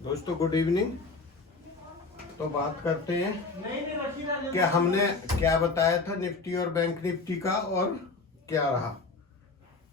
दोस्तों good evening. तो बात करते हैं कि हमने क्या बताया था निफ्टी और बैंक निफ्टी का और क्या रहा।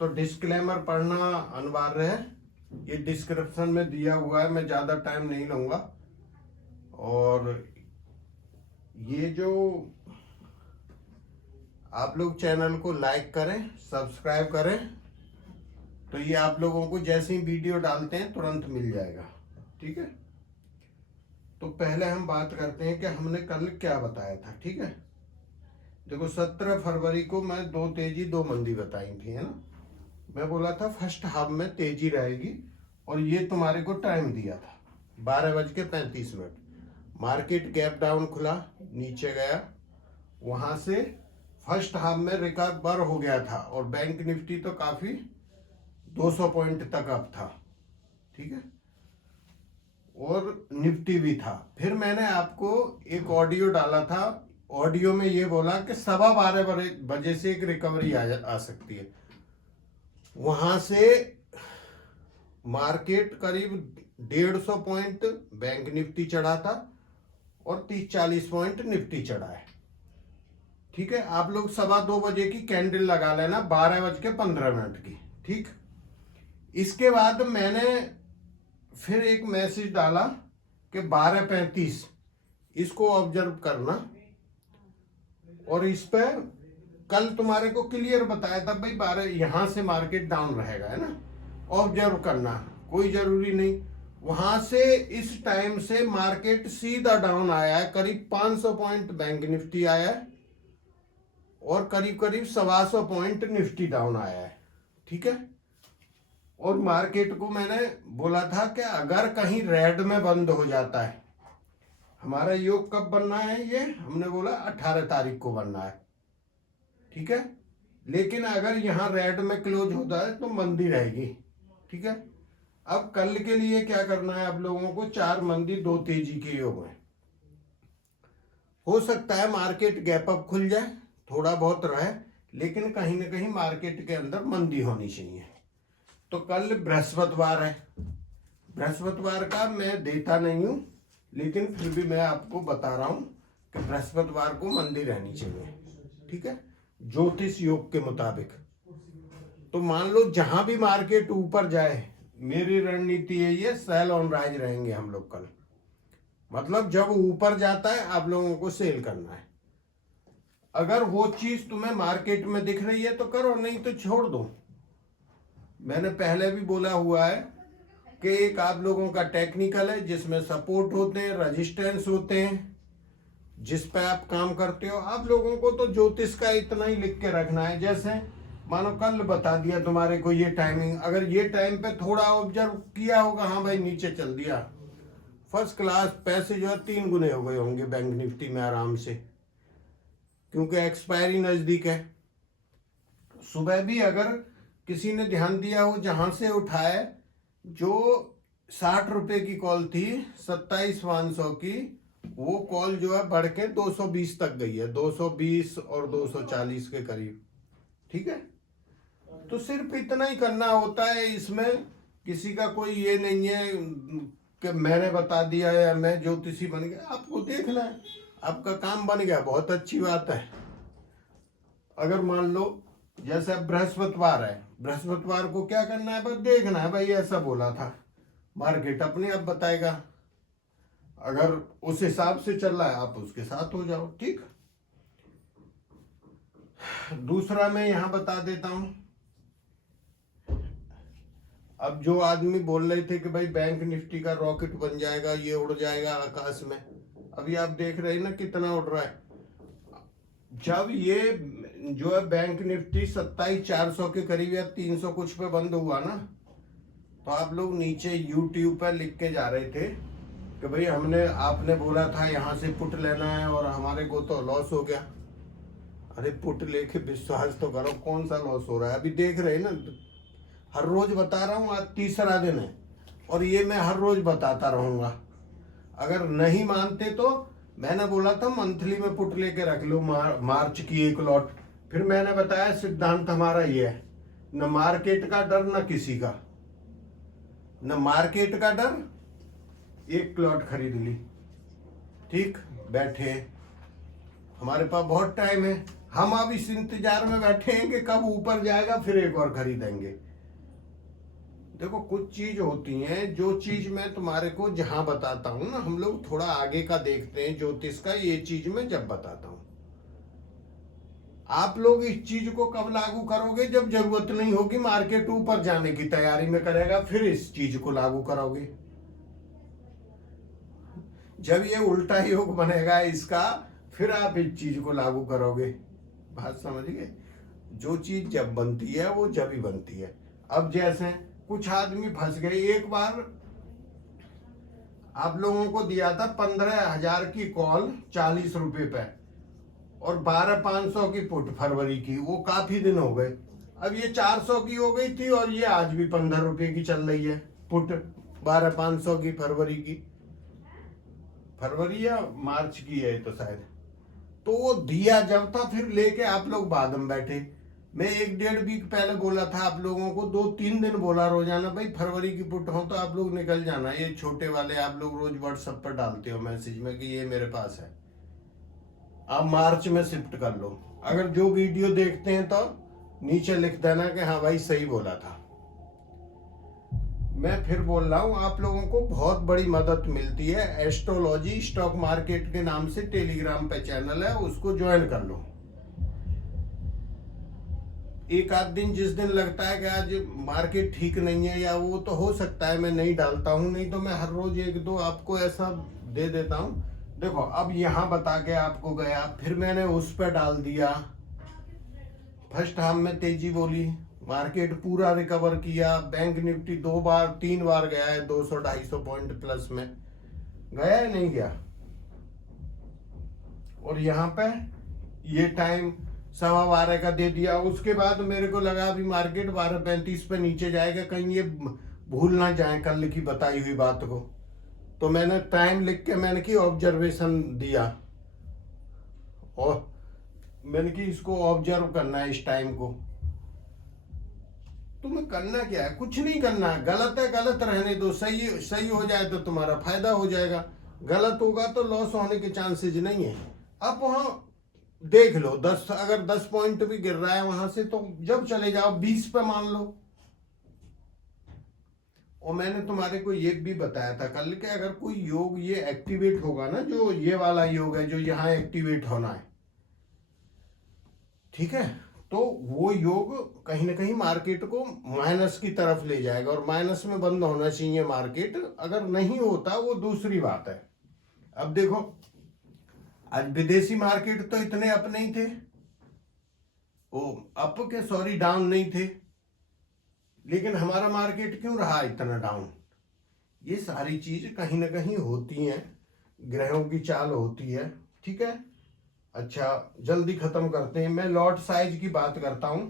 तो डिस्क्लेमर पढ़ना अनिवार्य है, ये डिस्क्रिप्शन में दिया हुआ है, मैं ज़्यादा टाइम नहीं लूँगा। और ये जो आप लोग चैनल को लाइक करें, सब्सक्राइब करें, तो ये आप लोगों को जैसे ही वीडियो डालते हैं तुरंत मिल जाएगा। ठीक है, तो पहले हम बात करते हैं कि हमने कल क्या बताया था। ठीक है, देखो 17 फरवरी को मैं 2 तेजी 2 मंदी बताई थी, है ना। मैं बोला था फर्स्ट हाफ में तेजी रहेगी और ये तुम्हारे को टाइम दिया था 12:35। मार्केट गैप डाउन खुला, नीचे गया, वहां से फर्स्ट हाफ में रिकवर हो गया था और बैंक निफ्टी तो काफी 200 पॉइंट तक अप था। ठीक है, और निफ्टी भी था। फिर मैंने आपको एक ऑडियो डाला था, ऑडियो में ये बोला कि 12:15 से एक रिकवरी आ सकती है। वहां से मार्केट करीब 150 पॉइंट बैंक निफ्टी चढ़ा था और 30-40 पॉइंट निफ्टी चढ़ा है। ठीक है, आप लोग 2:15 की कैंडल लगा लेना, 12:15 की। ठीक, इसके बाद मैंने फिर एक मैसेज डाला कि 12:35 इसको ऑब्जर्व करना, और इस पे कल तुम्हारे को क्लियर बताया था भाई 12 यहां से मार्केट डाउन रहेगा, है ना। ऑब्जर्व करना, कोई जरूरी नहीं। वहां से इस टाइम से मार्केट सीधा डाउन आया है, करीब 500 पॉइंट बैंक निफ्टी आया है और करीब करीब 125 पॉइंट निफ्टी डाउन आया है। ठीक है, और मार्केट को मैंने बोला था कि अगर कहीं रेड में बंद हो जाता है, हमारा योग कब बनना है, ये हमने बोला 18 तारीख को बनना है। ठीक है, लेकिन अगर यहाँ रेड में क्लोज होता है तो मंदी रहेगी। ठीक है, अब कल के लिए क्या करना है आप लोगों को, 4 मंदी 2 तेजी के योग है। हो सकता है मार्केट गैप अप खुल जाए, थोड़ा बहुत रहे, लेकिन कहीं ना कहीं मार्केट के अंदर मंदी होनी चाहिए। तो कल बृहस्पतिवार है, बृहस्पतिवार का मैं देता नहीं हूं, लेकिन फिर भी मैं आपको बता रहा हूं कि बृहस्पतिवार को मंदी रहनी चाहिए। ठीक है, ज्योतिष योग के मुताबिक। तो मान लो जहां भी मार्केट ऊपर जाए, मेरी रणनीति यही है, सेल ऑन राइज रहेंगे हम लोग कल। मतलब जब ऊपर जाता है आप लोगों को सेल करना है। अगर वो चीज तुम्हें मार्केट में दिख रही है तो करो, नहीं तो छोड़ दो। मैंने पहले भी बोला हुआ है कि एक आप लोगों का टेक्निकल है जिसमें सपोर्ट होते हैं, रेजिस्टेंस होते हैं, जिस पे आप काम करते हो। आप लोगों को तो ज्योतिष का इतना ही लिख के रखना है, जैसे मानो कल बता दिया तुम्हारे को ये टाइमिंग, अगर ये टाइम पे थोड़ा ऑब्जर्व किया होगा, हाँ भाई नीचे चल दिया, फर्स्ट क्लास, पैसे जो है 3 गुने हो गए होंगे बैंक निफ्टी में आराम से, क्योंकि एक्सपायरी नजदीक है। सुबह भी अगर किसी ने ध्यान दिया हो, जहां से उठाए, जो 60 रुपए की कॉल थी 27,500 की, वो कॉल जो है बढ़ के 220 तक गई है, 220 और 240 के करीब। ठीक है, तो सिर्फ इतना ही करना होता है, इसमें किसी का कोई ये नहीं है कि मैंने बता दिया या मैं ज्योतिषी बन गया। आपको देखना है, आपका काम बन गया, बहुत अच्छी बात है। अगर मान लो जैसे बृहस्पतिवार है, बृहस्पतिवार को क्या करना है, बस देखना है भाई ऐसा बोला था, मार्केट अपने आप बताएगा। अगर उस हिसाब से चल रहा है आप उसके साथ हो जाओ। ठीक, दूसरा मैं यहां बता देता हूं। अब जो आदमी बोल रहे थे कि भाई बैंक निफ्टी का रॉकेट बन जाएगा, ये उड़ जाएगा आकाश में, अभी आप देख रहे हैं ना कितना उड़ रहा है। जब ये जो है बैंक निफ्टी 27,400 के करीब या 300 कुछ पे बंद हुआ ना, तो आप लोग नीचे यूट्यूब पर लिख के जा रहे थे कि भाई आपने बोला था यहाँ से पुट लेना है और हमारे को तो लॉस हो गया। अरे पुट लेके विश्वास तो करो, कौन सा लॉस हो रहा है, अभी देख रहे हैं ना, हर रोज बता रहा हूँ, आज तीसरा दिन है और ये मैं हर रोज बताता रहूंगा। अगर नहीं मानते तो मैंने बोला था मंथली में पुट लेके रख लो, मार्च की 1 लॉट। फिर मैंने बताया सिद्धांत हमारा ये है, न मार्केट का डर न किसी का, न मार्केट का डर एक प्लॉट खरीद ली, ठीक, बैठे, हमारे पास बहुत टाइम है, हम अब इस इंतजार में बैठे हैं कि कब ऊपर जाएगा फिर एक और खरीदेंगे। देखो कुछ चीज होती हैं, जो चीज मैं तुम्हारे को जहां बताता हूं ना, हम लोग थोड़ा आगे का देखते हैं ज्योतिष का, ये चीज मैं जब बताता हूं। आप लोग इस चीज को कब लागू करोगे? जब जरूरत नहीं होगी, मार्केट ऊपर जाने की तैयारी में करेगा, फिर इस चीज को लागू करोगे। जब ये उल्टा योग बनेगा इसका, फिर आप इस चीज को लागू करोगे। बात समझ गए? जो चीज जब बनती है वो जब ही बनती है। अब जैसे कुछ आदमी फंस गए, एक बार आप लोगों को दिया था 15,000 की कॉल 40 रुपए पे, और 12,500 की पुट फरवरी की, वो काफी दिन हो गए। अब ये 400 की हो गई थी, और ये आज भी 15 रुपए की चल रही है पुट, 12,500 की फरवरी की, फरवरी या मार्च की है तो शायद। तो वो दिया जब था, फिर लेके आप लोग बाद में बैठे। मैं 1-1.5 वीक पहले बोला था आप लोगों को, 2-3 दिन बोला रोजाना, भाई फरवरी की पुट हो तो आप लोग निकल जाना। ये छोटे वाले आप लोग रोज व्हाट्सएप पर डालते हो मैसेज में कि ये मेरे पास है, आप मार्च में शिफ्ट कर लो। अगर जो वीडियो देखते हैं तो नीचे लिख देना कि हाँ भाई सही बोला था। मैं फिर बोल रहा हूं, आप लोगों को बहुत बड़ी मदद मिलती है। एस्ट्रोलॉजी स्टॉक मार्केट के नाम से टेलीग्राम पे चैनल है, उसको ज्वाइन कर लो। एक आध दिन जिस दिन लगता है कि आज मार्केट ठीक नहीं है, या वो तो हो सकता है मैं नहीं डालता हूं, नहीं तो मैं हर रोज 1-2 आपको ऐसा दे देता हूं। देखो अब यहां बता के आपको गया, फिर मैंने उस पर डाल दिया। फर्स्ट हाफ में तेजी बोली, मार्केट पूरा रिकवर किया, बैंक निफ्टी 2-3 बार गया है 200-250 पॉइंट प्लस में, गया है नहीं गया। और यहाँ पे ये टाइम 12:15 का दे दिया। उसके बाद मेरे को लगा अभी मार्केट 12:35 पे नीचे जाएगा, कहीं ये भूल ना जाए कल की बताई हुई बात को। तो मैंने टाइम लिख के मैंने की ऑब्जर्वेशन दिया, और मैंने कि इसको ऑब्जर्व करना है इस टाइम को। तुम्हें करना क्या है? कुछ नहीं करना है। गलत है गलत रहने दो, सही सही हो जाए तो तुम्हारा फायदा हो जाएगा, गलत होगा तो लॉस होने के चांसेस नहीं है। अब वहां देख लो, 10 अगर 10 पॉइंट भी गिर रहा है वहां से, तो जब चले जाओ 20 पे मान लो। और मैंने तुम्हारे को ये भी बताया था कल के, अगर कोई योग ये एक्टिवेट होगा ना, जो ये वाला योग है जो यहाँ एक्टिवेट होना है, ठीक है, तो वो योग कहीं ना कहीं मार्केट को माइनस की तरफ ले जाएगा, और माइनस में बंद होना चाहिए मार्केट। अगर नहीं होता वो दूसरी बात है। अब देखो आज विदेशी मार्केट तो इतने अप नहीं थे, ओ अप के सॉरी डाउन नहीं थे, लेकिन हमारा मार्केट क्यों रहा इतना डाउन? ये सारी चीज कहीं ना कहीं होती हैं, ग्रहों की चाल होती है, ठीक है। अच्छा जल्दी खत्म करते हैं, मैं लॉट साइज की बात करता हूं।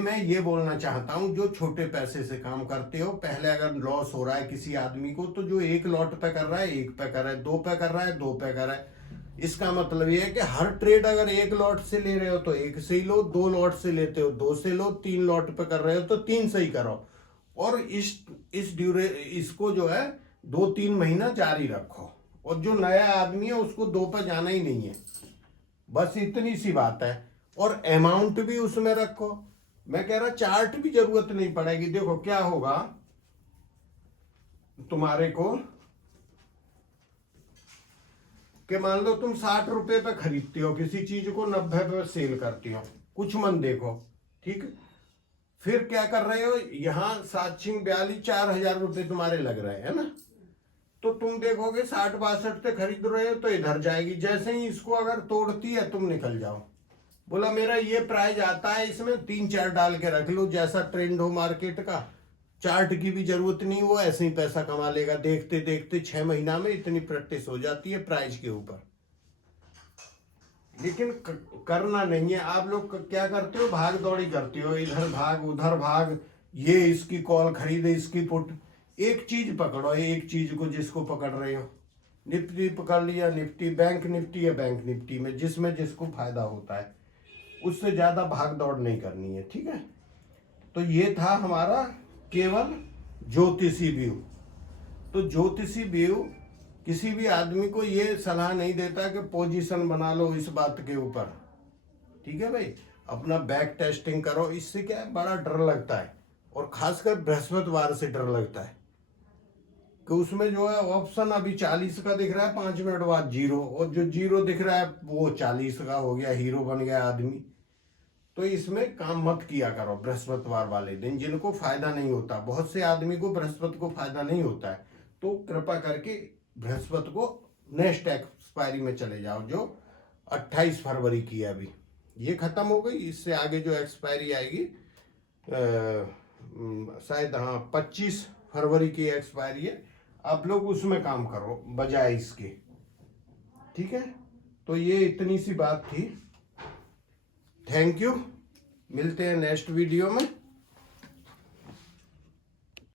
मैं ये बोलना चाहता हूं, जो छोटे पैसे से काम करते हो, पहले अगर लॉस हो रहा है किसी आदमी को, तो जो 1 लॉट पे कर रहा है 1 पे कर रहा है, 2 पे कर रहा है 2 पे कर रहा है, इसका मतलब ये है कि हर ट्रेड अगर 1 लॉट से ले रहे हो तो 1 से ही लो, 2 लॉट से लेते हो 2 से लो, 3 लॉट पे कर रहे हो तो 3 से ही करो। और इसको जो है 2-3 महीना जारी रखो। और जो नया आदमी है उसको 2 पे जाना ही नहीं है, बस इतनी सी बात है। और अमाउंट भी उसमें रखो। मैं कह रहा चार्ट भी जरूरत नहीं पड़ेगी। देखो क्या होगा तुम्हारे को, कि मान लो तुम 60 रुपए पे खरीदते हो किसी चीज को, 90 पे सेल करती हो, कुछ मन देखो, ठीक। फिर क्या कर रहे हो, यहाँ 7-42 4,000 रुपए तुम्हारे लग रहे हैं ना, तो तुम देखोगे 60-62 पे खरीद रहे हो तो इधर जाएगी। जैसे ही इसको अगर तोड़ती है तुम निकल जाओ, बोला मेरा ये प्राइस आता है, इसमें 3-4 डाल के रख लो, जैसा ट्रेंड हो मार्केट का, चार्ट की भी जरूरत नहीं, वो ऐसे ही पैसा कमा लेगा। देखते देखते 6 महीना में इतनी प्रैक्टिस हो जाती है प्राइस के ऊपर। लेकिन करना नहीं है। आप लोग क्या करते हो, भाग दौड़ी करते हो, इधर भाग उधर भाग, ये इसकी कॉल खरीदे इसकी पुट। एक चीज पकड़ो, एक चीज को जिसको पकड़ रहे हो, निफ्टी पकड़ लिया, निफ्टी, बैंक निफ्टी है, बैंक निफ्टी में जिसमें जिसको फायदा होता है, उससे ज्यादा भाग दौड़ नहीं करनी है, ठीक है। तो ये था हमारा केवल ज्योतिषी व्यू। तो ज्योतिषी व्यू किसी भी आदमी को ये सलाह नहीं देता कि पोजीशन बना लो इस बात के ऊपर। ठीक है भाई, अपना बैक टेस्टिंग करो। इससे क्या है, बड़ा डर लगता है, और खासकर बृहस्पतिवार से डर लगता है कि उसमें जो है ऑप्शन अभी 40 का दिख रहा है, 5 मिनट बाद 0, और जो 0 दिख रहा है वो 40 का हो गया, हीरो बन गया आदमी। तो इसमें काम मत किया करो बृहस्पतिवार वाले दिन, जिनको फायदा नहीं होता। बहुत से आदमी को बृहस्पति को फायदा नहीं होता है, तो कृपा करके बृहस्पति को नेक्स्ट एक्सपायरी में चले जाओ, जो 28 फरवरी की है। अभी ये खत्म हो गई, इससे आगे जो एक्सपायरी आएगी शायद, हाँ 25 फरवरी की एक्सपायरी है। आप लोग उसमें काम करो बजाय इसके। ठीक है, तो ये इतनी सी बात थी। थैंक यू, मिलते हैं नेक्स्ट वीडियो में।